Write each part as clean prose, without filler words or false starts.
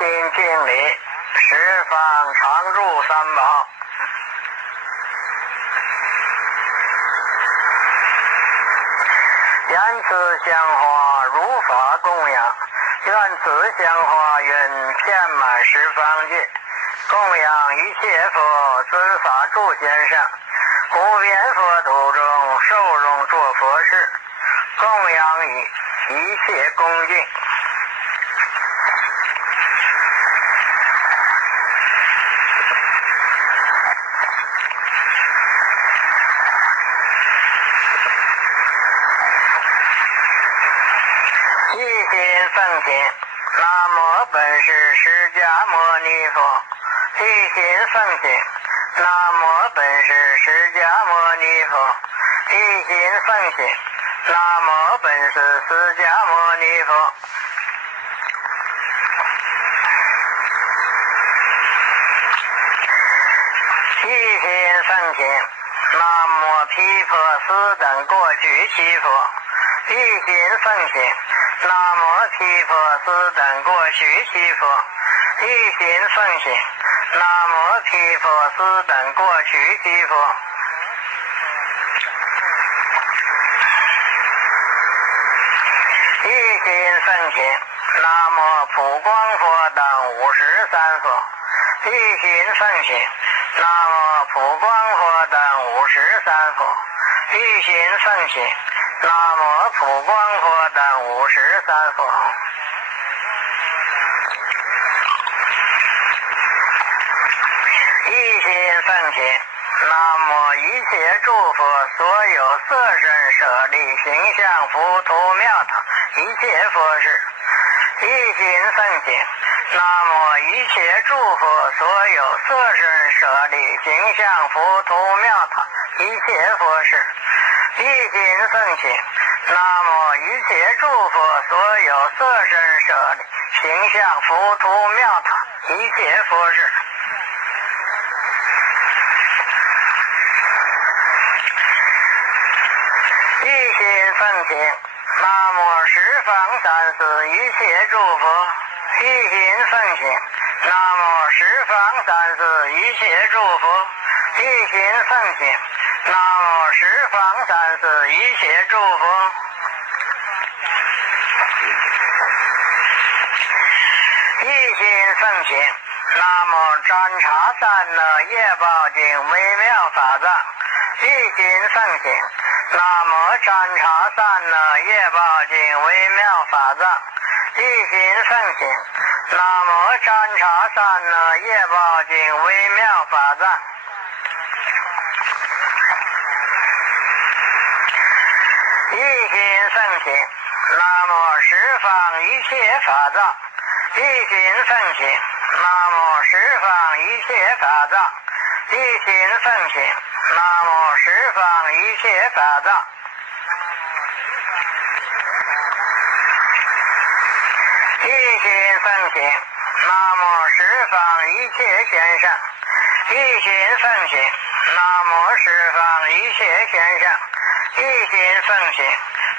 心敬礼，十方常住三宝。言辞香花如法供养，愿此香花云遍满十方界，供养一切佛尊法诸贤上，无边佛土中受容作佛事，供养以一切恭敬。一心奉行，南无本师释迦牟尼佛。一心奉行，南无本师释迦牟尼佛。一心奉行，南无本师释迦牟尼佛。一心奉行，南无毗婆斯等过去七佛。一心奉行，南无毗婆斯等过去七佛。一心奉行，南无毗婆斯等过去七佛。一心奉行，南无普光佛等53佛。一心奉行，南无普光佛等53佛。一心奉行，南无普光佛等53佛。一心奉行，南无一切诸佛所有色身舍利形象佛土庙堂一切佛事。一心奉行，南无一切诸佛所有色身舍利形象佛土庙堂一切佛事。一心奉行，南无一切诸佛所有色身舍利形象佛土庙堂一切佛事。一心奉行，南无十方三世一切诸佛。一心奉行，南无十方三世一切诸佛。一心奉行，南无十方三世一切诸佛。一心奉行，南无占察三那业报经微妙法藏。一心奉行，南无占察三那业报经微妙法藏。一心奉行，南无占察三那业报经微妙法藏。一心奉行，南无十方一切法藏。一心奉行，南无十方一切法藏。一心奉行，南无十方一切法藏。一心奉行，南无十方一切贤圣。一心奉行，南无十方一切贤圣。一心奉行，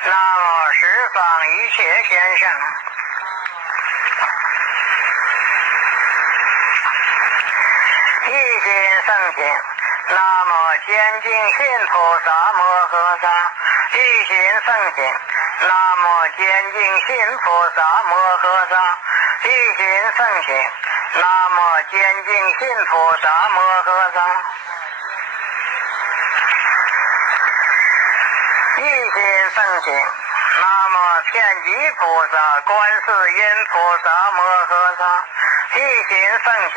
南无十方一切贤圣。一心奉行，南无坚净信菩萨摩诃萨。一心奉行，南无坚净信菩萨摩诃萨。一心奉行，南无坚净信菩萨摩诃萨。一心奉行，南无遍济菩萨观世音菩萨摩诃萨。一心奉行，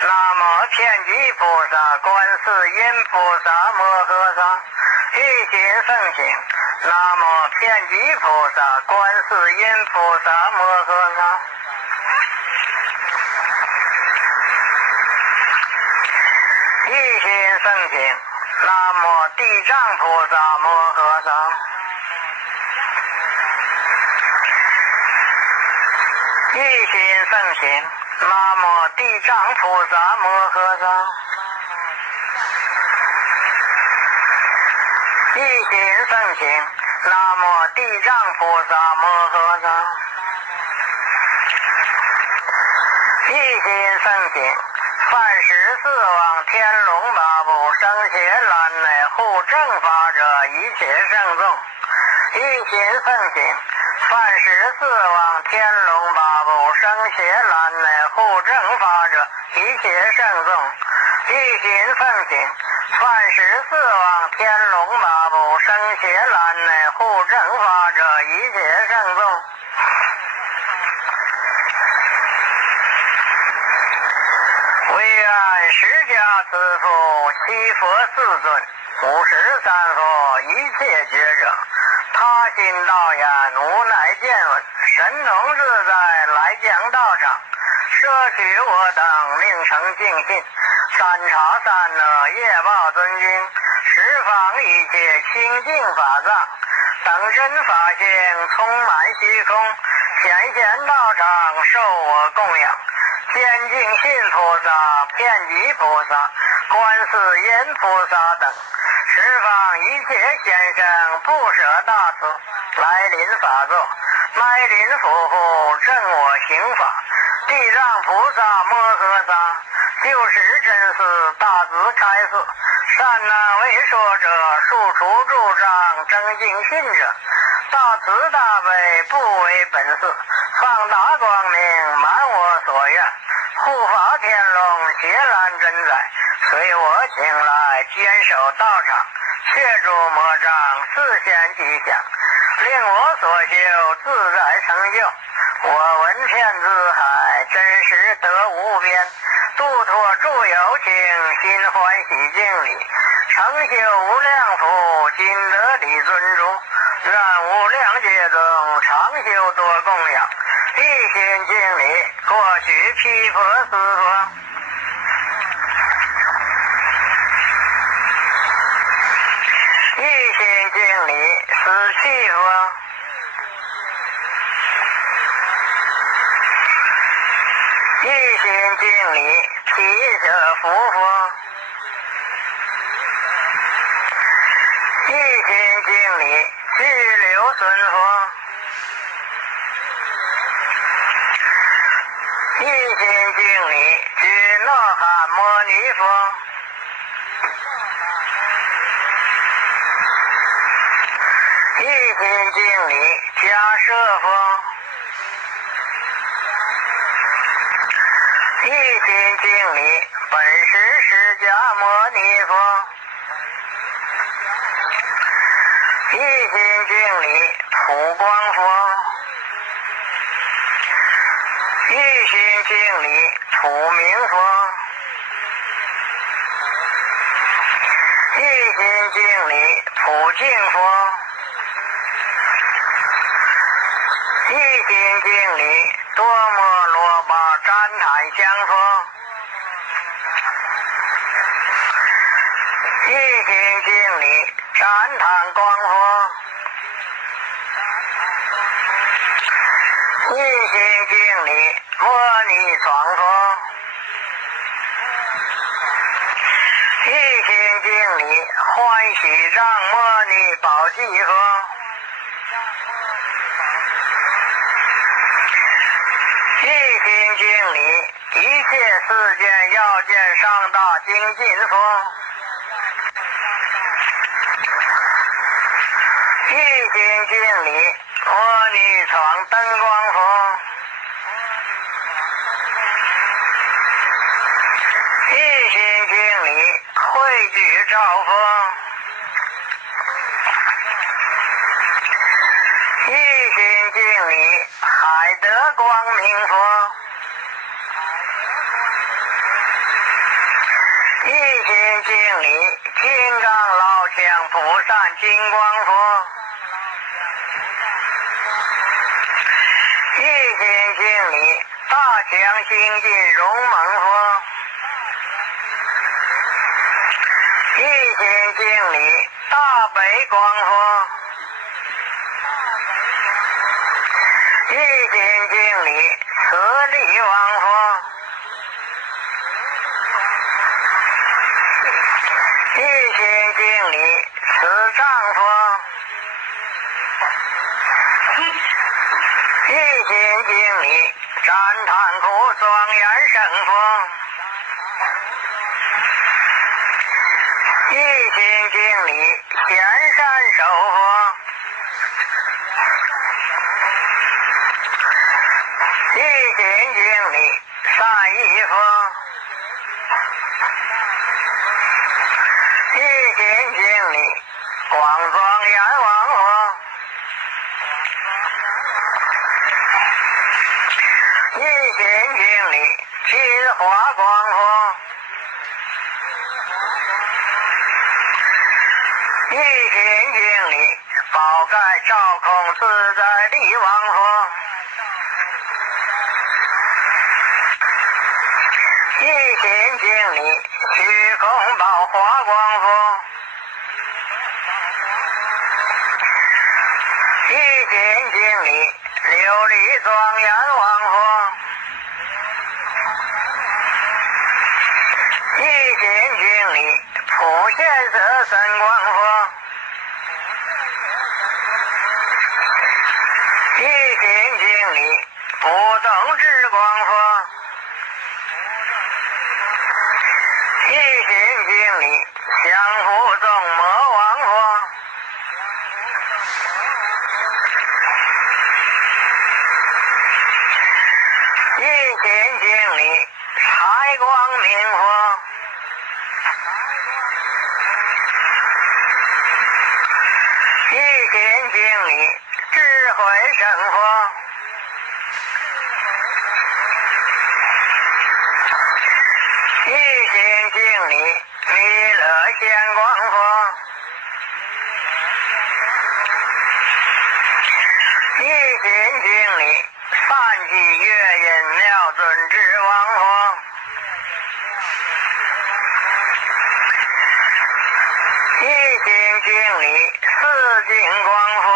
南无遍济菩萨观世音菩萨摩诃萨。一心奉行，南无遍济菩萨观世音菩萨摩诃萨。一心奉行，南无地藏菩萨摩诃萨。一心奉行，南无地藏菩萨摩诃萨。一心奉行，南无地藏菩萨摩诃萨。一心圣行，凡14王天龙八部生邪蓝内护正法者，一切圣众。一心圣行，凡14王天龙八部生邪蓝内护正法者，一切圣众。一心奉行，凡14王天龙八部生邪蓝内护正法者，一切圣众。唯愿释迦慈父悉佛世尊53佛一切觉者，他心道言，无乃见闻，神通自在来将道场，摄取我等命成净信，三查三勒业报尊君，十方一切清净法藏，等身法性充满虚空，显现道场受我供养。见净信菩萨、遍及菩萨、观世音菩萨等，十方一切贤圣不舍大慈，来临法座，来临伏护，正我行法。地藏菩萨摩诃萨，就是真实大慈开示，善难为说者，速除诸障，正净信者，大慈大悲不为本事，放大光明满我所愿。护法天龙揭然真在，随我请来坚守道场，却诸魔障，示现吉祥，令我所修自在成就。我闻天之海，真实得无边，度脱诸有情，心欢喜敬礼，成就无量福，今得礼尊主，愿无量劫中常修多供养，一心敬礼，过去披佛施佛。一心敬礼，施契佛。一心敬礼，毗舍浮佛。一心敬礼，具留孙佛。一心敬礼，具那含摩尼佛。一心敬礼，迦舍佛。一心敬礼，本师释迦牟尼佛。一心敬礼，普光佛。一心敬礼，普明佛。一心敬礼，普净佛。一心敬礼，多摩罗巴旃檀香佛。一心敬礼，旃檀光佛。一心敬礼，摩尼床佛。一心敬礼，欢喜藏摩尼宝积佛。一心敬礼，一切世间要见上大精进佛。一心敬礼，摩尼床灯光佛。一心敬礼，汇聚照佛。一心敬礼，海德光明佛。一心敬礼，金刚老枪普善金光佛。一心敬礼，大强精进荣蒙佛。一心敬礼，大悲光佛。一心敬礼，慈利王佛。一心敬礼，慈藏佛。一心敬礼，赞叹苦庄严圣佛，一心经历显善受佛，一心经历善意佛，一心经历光庄严王佛，一心经历金华光佛，一心经历宝盖照空自在力王佛，一心经历虚空宝华光佛，一心经历琉璃庄严王佛，一心经历普现色身光佛，一心经历不动智光佛，一心经历降伏众魔王佛，一心经历财光明佛，一心经历智慧生活，一心经历弥勒显光佛，一心经历善济月音妙尊智王佛，一心经历四净光佛，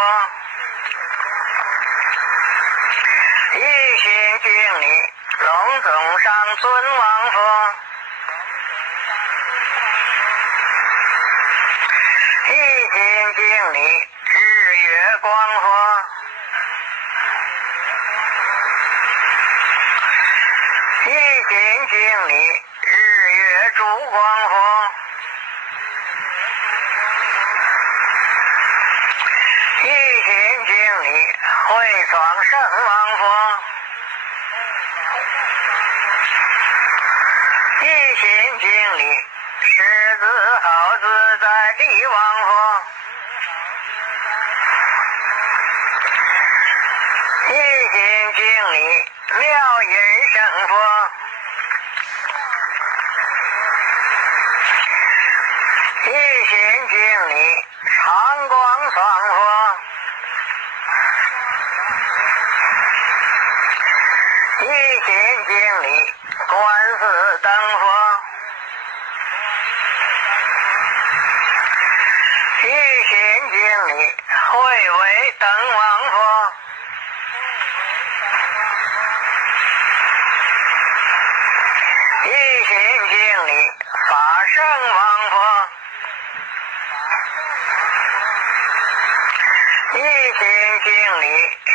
一心经历龙种上尊王佛，一心经历日月光佛，一心经历日月烛光佛，一心经历慧创圣王佛，一心经历狮子好自在力王佛，一心经历妙音圣佛，一心经历常光双佛，一心经历观世灯佛，一心经历慧为灯王佛，一心经历法圣王佛，一心经历须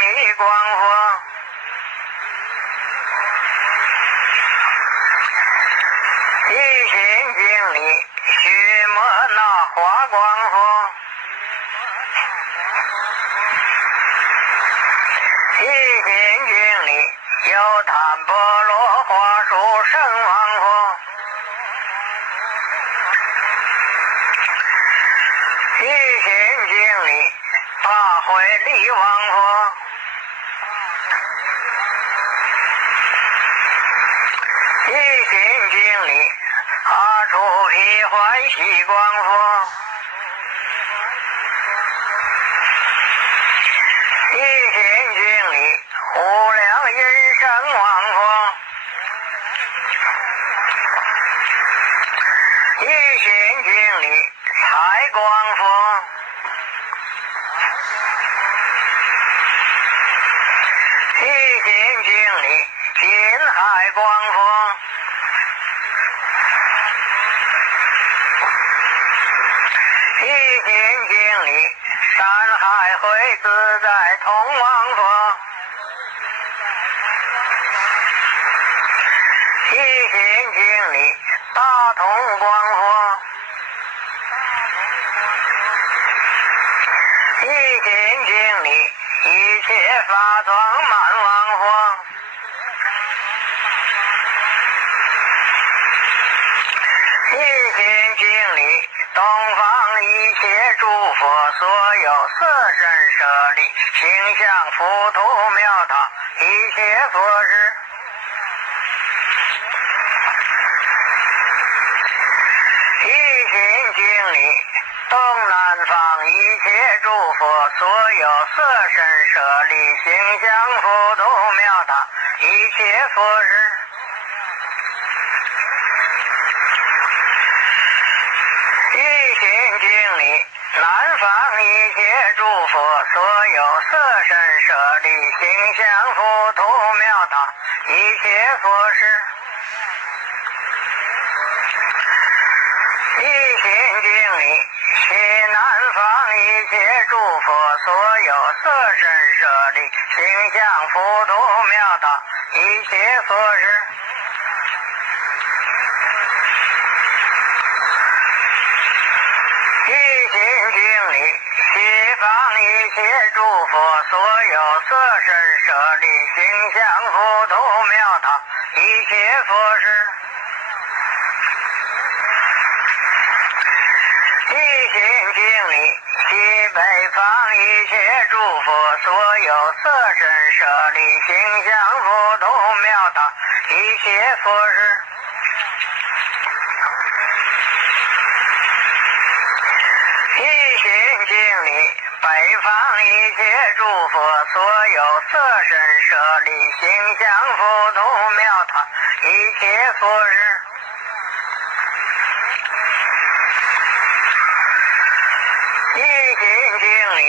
弥光佛，一心经历须摩那华光佛，一心经历优昙波罗花树圣王佛，一心经历大会力王佛，一心经历阿处毗欢喜光佛，一心经历无量音声王佛，一心经历财光佛，一心经历金海光佛，一心经历山海会自在同王佛，光火，一心经历一切法装满忘火，一心经历东方一切诸佛所有色身舍利形象佛土庙堂一切佛事，一心经历东南方一切诸佛所有色身舍利形象佛土庙堂一切佛事，一心经历南方一切诸佛所有色身舍利形象佛土庙堂一切佛事，一心经历西南方一切诸佛所有色身舍利形象佛土庙堂一切佛事，一心经历西方一切诸佛所有色身舍利形象佛土庙堂一切佛事，一心经历西北方一切诸佛所有色身舍利形象佛土庙堂一切佛事，一心经历北方一切诸佛所有色身舍利形象佛土庙堂一切佛事，一心经历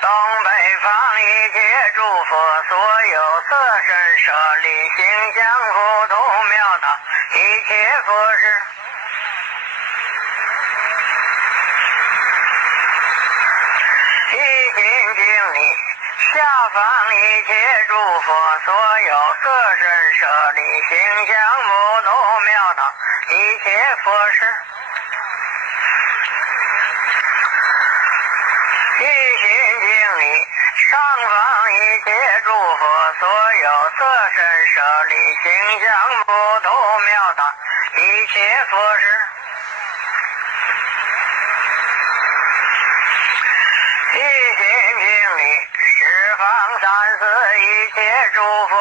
东北方一切诸佛所有色身舍利形象佛土庙堂一切佛事，一心经历下方一切诸佛所有色身舍利形象佛土庙堂一切佛事，一心经历上方一切诸佛所有色身舍利形象佛土庙堂一切佛事，一心经历十方三世一切诸佛，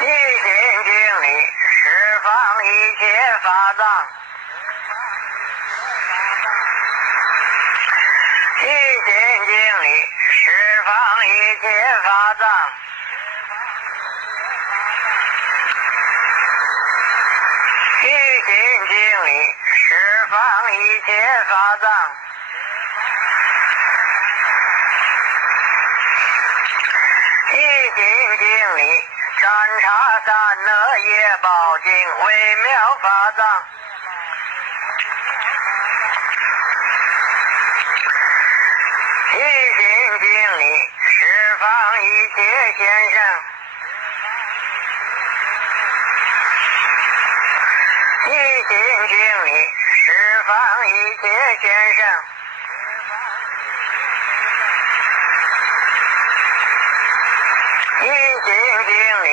一心经历十方一切法藏，一心经历十方一切法藏，一心经历十方一切法藏，一心经历占察三恶业报经微妙法藏，一心经历十方一切贤圣，一心经历十方一切贤圣，一心经历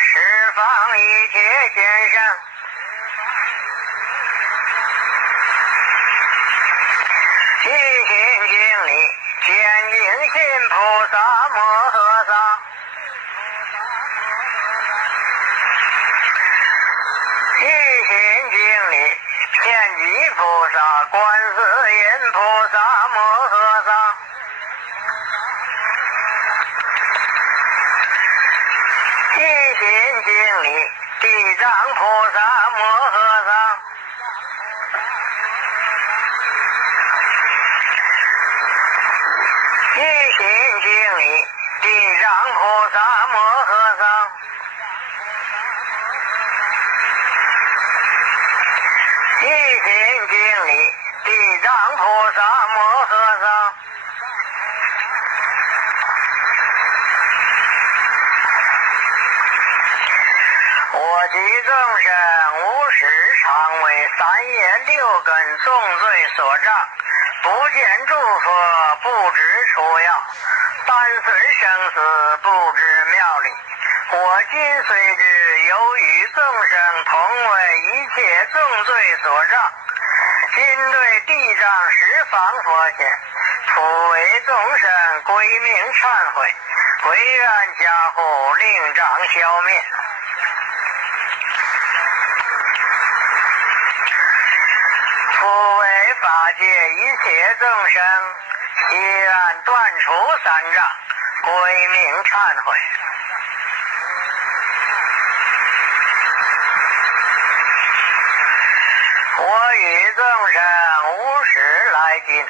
十方一切贤圣，一心经历见尽心菩萨摩诃萨，一心经历遍济菩萨观世音菩萨摩诃萨，一心经历地藏菩萨摩诃萨，一心经历地藏菩萨摩诃萨，一心经历地藏菩萨摩诃萨，我及众生无始常为三业六根重罪所障，不见诸佛不知出药，单随生死不知妙理。我今虽知由于众生同为一切重罪所障，今对地藏十方佛前，普为众生归命忏悔，唯愿加护令障消灭。普为法界一切众生，悉愿断除三障，归命忏悔。我与众生无始来今，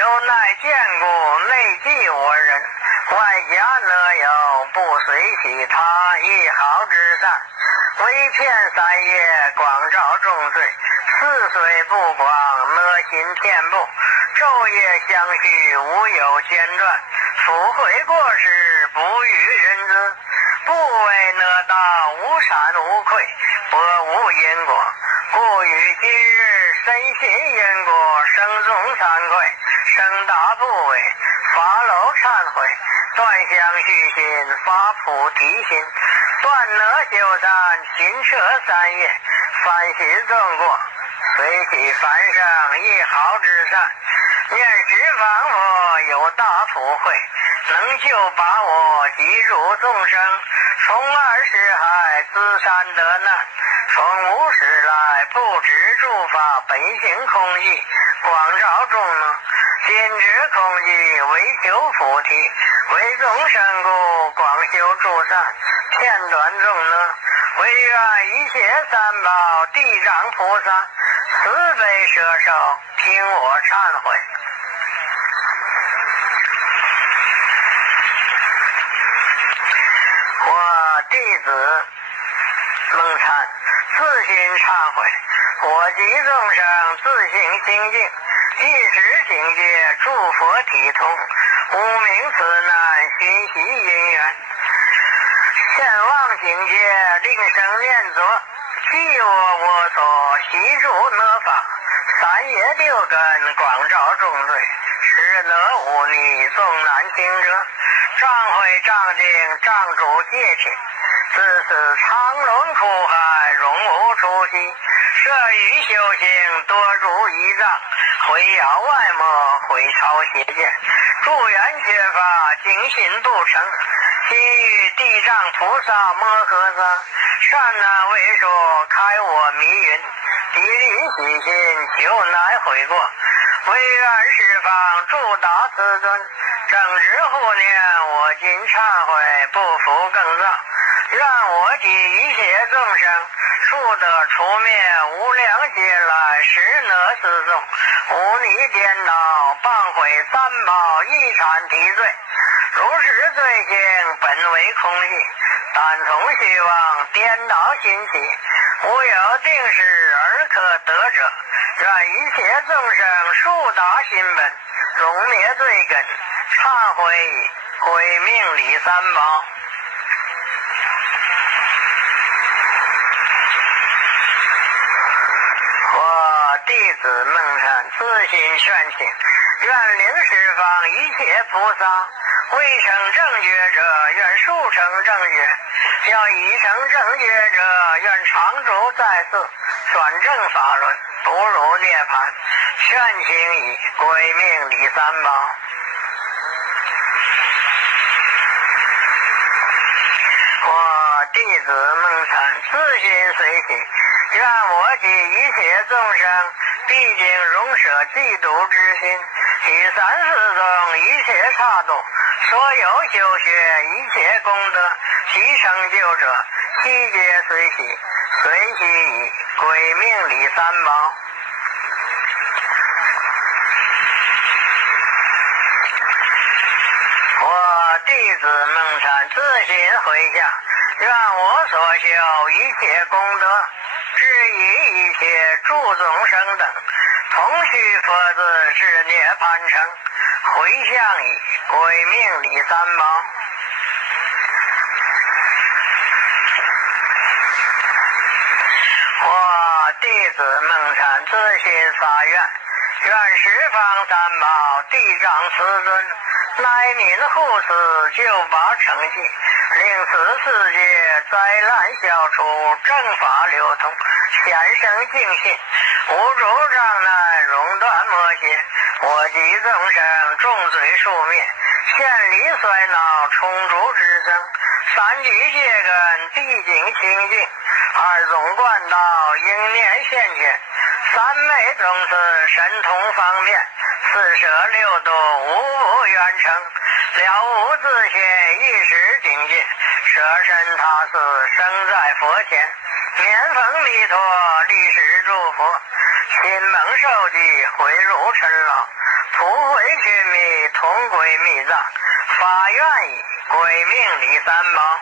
有乃见故内记我人，外加呢有不随喜他一毫之善，唯骗三业广照众罪，四随不广呢心遍布，昼夜相续无有间断，福悔过失不与人知，不为呢道无惭无愧，薄无因果，故于今日深信因果，生众惭愧，生大不为，发漏忏悔，断相续心，发菩提心，断呢修善，行彻三业，反息众过，随喜凡生一毫之善，念十方佛有大福慧，能救把我及入众生，从20海自善得难，从无始来不知诸法本性空寂，广照众能，今知空寂为求菩提，为众生故广修诸善，片段众能，唯愿一切三宝地藏菩萨慈悲摄受，听我忏悔。我弟子梦参自心忏悔，我及众生自性清净，一时境界诸佛体通，无名此难熏习因缘，现望境界令生念作，记我所习住呢法，三业六根广照众罪，实得无逆纵难听者，障会障定障住戒情，自此长轮苦海永无出息，摄于修行多入一障，毁妖外魔毁超邪见，助缘缺乏精心不成，今与地藏菩萨摩诃萨，善难为说开我迷云，地理喜心求乃悔过，唯愿十方助大慈尊，正直护念我今忏悔，不负更造，愿我及一切众生速得除灭无量劫来实呢四众，无逆颠倒谤毁三宝一禅体罪，如是罪行本为空寂，但从虚妄颠倒心起，无有定时而可得者，愿一切众生速达心本，终灭罪根，忏悔毁命理三宝。我弟子梦参自心劝请，愿领十方一切菩萨，未成正觉者愿速成正觉，要已成正觉者愿常住在世，转正法轮，不入涅槃，劝请以归命理三宝。我弟子梦参自心随喜，愿我及一切众生毕竟容舍嫉妒之心，与三世中一切差度，所有修学一切功德，其成就者悉皆随喜，随喜以归命理三宝。我弟子梦参自心回向，愿我所修一切功德，至于一切诸众生等，同须佛子至涅槃城，回向以归命理三宝。我弟子蒙禅自心发愿，愿十方三宝地藏师尊，乃民护持救拔成绩，令此世界灾难消除，正法流通，显生净信，无诸障碍熔断魔邪，我及众生重罪数灭，现离衰老充足之生，三聚戒根地境清净，二种贯道应面现前，三昧宗师神通方便，四摄六度无不圆成，了无自现一时境界，舍身他死生在佛前，面逢弥陀历史诸佛，心蒙受记回入尘劳，普惠群密同归密藏，发愿以归命礼三宝。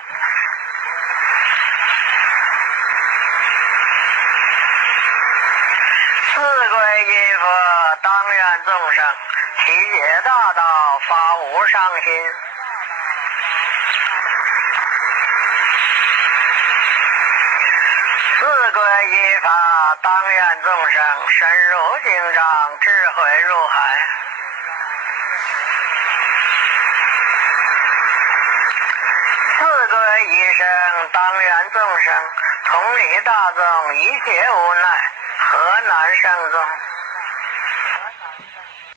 四归一佛当愿众生，体解大道发无上心。四归一法当愿众生，深入经藏，智慧入海。四归一生当愿众生，同理大众一切无奈，何难胜众。